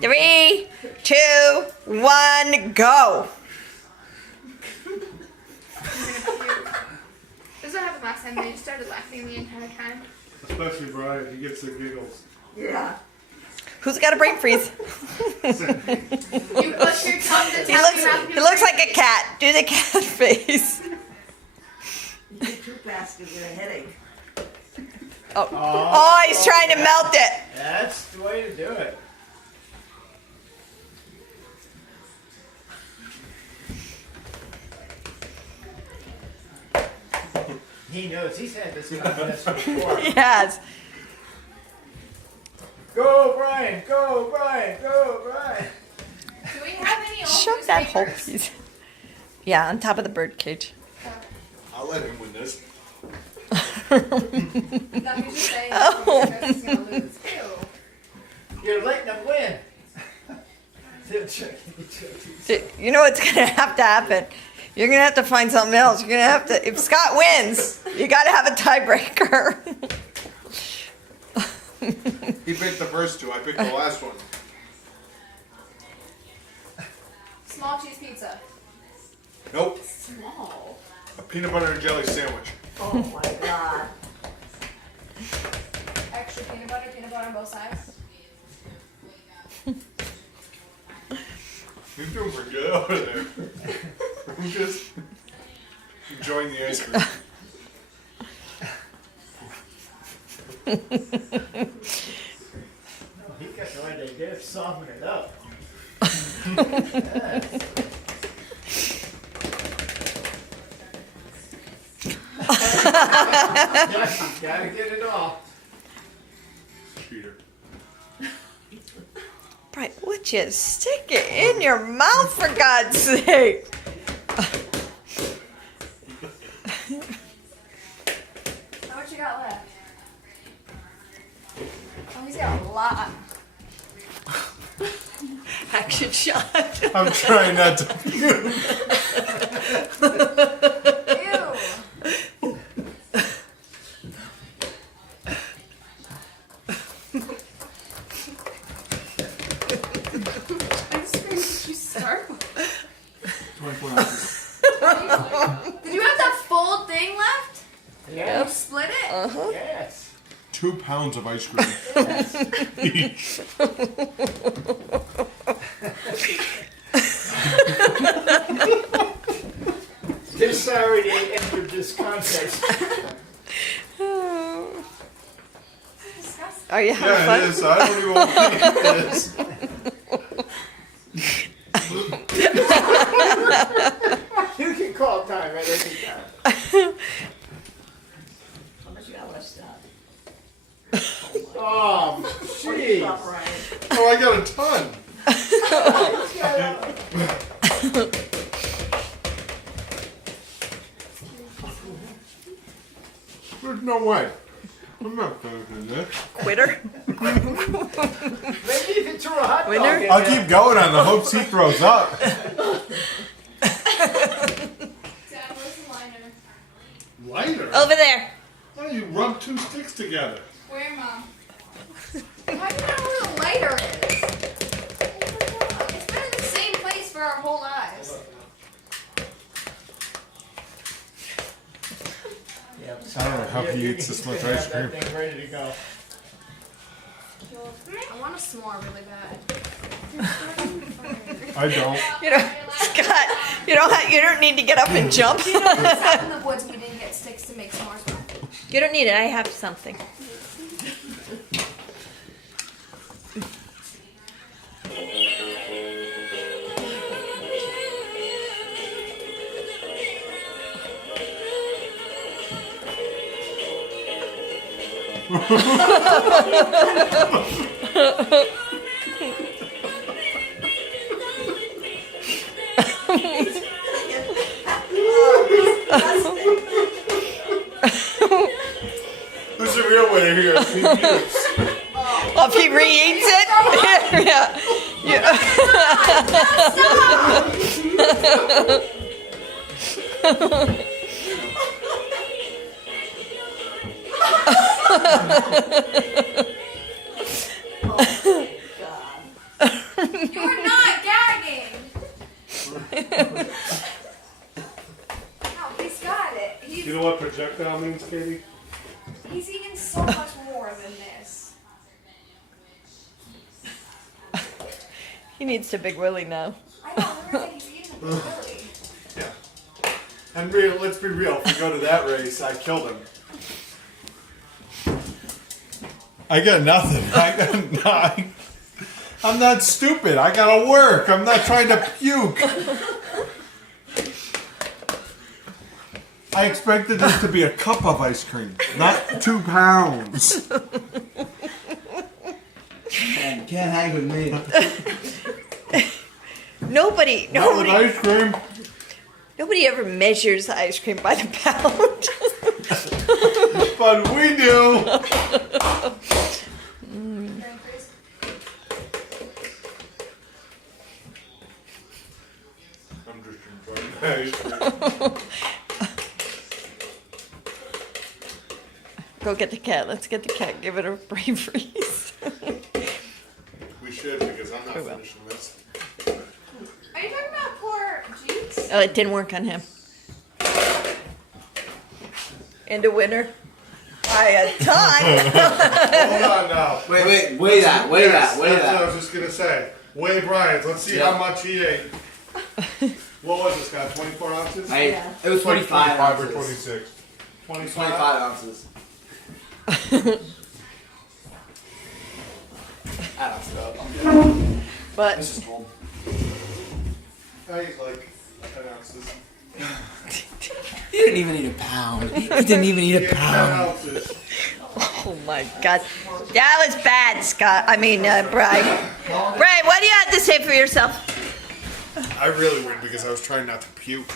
3, 2, 1, go. This is what happened last time. They just started laughing the entire time. Especially Brian, he gets the giggles. Yeah. Who's got a brain freeze? You push your tongue to He looks like a cat. Do the cat face. You get too fast, you get a headache. Oh, he's trying to melt it. That's the way to do it. He knows. He's had this contest before. Yes. Go, Brian! Go, Brian! Go, Brian! Do we have any old Shove that whole newspapers? piece. Yeah, on top of the bird cage. I'll let him win this. That means you're saying Oh. he's gonna lose. Ew. You're letting him win. You know what's gonna have to happen? You're gonna have to find something else. You're gonna have to. If Scott wins, you gotta have a tiebreaker. He picked the first two, I picked the last one. Small cheese pizza. Nope, Small. a peanut butter and jelly sandwich. Oh my God. Extra peanut butter on both sides. You're doing pretty good over there. I'm just enjoying the ice cream. He got no idea. Get it, soften it up. Yes. Gotta get it all. Cheater. Right, would you stick it in your mouth for God's sake? How much you got left? Oh, he's got a lot. Action shot. I'm trying not to. Ew. Ice cream did you start? 24 ounces. Did you have that full thing left? Yes. You split it? Yes. 2 pounds of ice cream each. This already entered this contest. Are you having Yeah, fun? it is. I don't even want to eat this. You can call time at any time. How much you got left, Scott? Oh, jeez. Stop, Ryan. Oh, I got a ton. There's no way. I'm not finishing this. Quitter? Maybe if you threw a hot dog Winner? in I'll there. keep going on the hopes he throws up. Dad, where's the liner? Lighter? Over there. Why don't you rub 2 sticks together? Where, Mom? How do you know where the lighter is? It's been in the same place for our whole lives. Yep. I don't know how he eats this much ice Have cream. that thing ready to go. I want a s'more really bad. I don't. You know, Scott, you don't need to get up and jump. You know, we sat in the woods and we didn't get sticks to make s'mores with. You don't need it. I have something. Who's the real winner here? Well, if he reeats it, yeah. Oh, God. You're not gagging. No, he's got it. You know what projectile means, Katie? He's eating so much more than this. He needs a big willy now. I don't really think he's eating really. Yeah. And let's be real. If we go to that race, I killed him. I got nothing. I'm not stupid. I gotta work. I'm not trying to puke. I expected this to be a cup of ice cream, not 2 pounds. Man, can't hang with me. Nobody Not with ice cream. ever measures ice cream by the pound. But we do. I'm just enjoying the ice cream. Go get the cat. Let's get the cat. Give it a brain freeze. We should, because I'm not We will. finishing this. Are you talking about poor Jukes? Oh, it didn't work on him. And a winner by a ton. Hold on now. Weigh that. That's what I was just gonna say. Weigh Brian's. Let's see Yeah. how much he ate. What was this, Scott? 24 ounces? It was 25 or ounces. 26? 25? 25 ounces. I don't stop. I'm good. But This is cool. I ate like 10 ounces. He didn't even eat a pound. He didn't even eat He a ate 10 pound. ounces. oh my God, that was bad, Scott. I mean, Brian. Brian, what do you have to say for yourself? I really would because I was trying not to puke.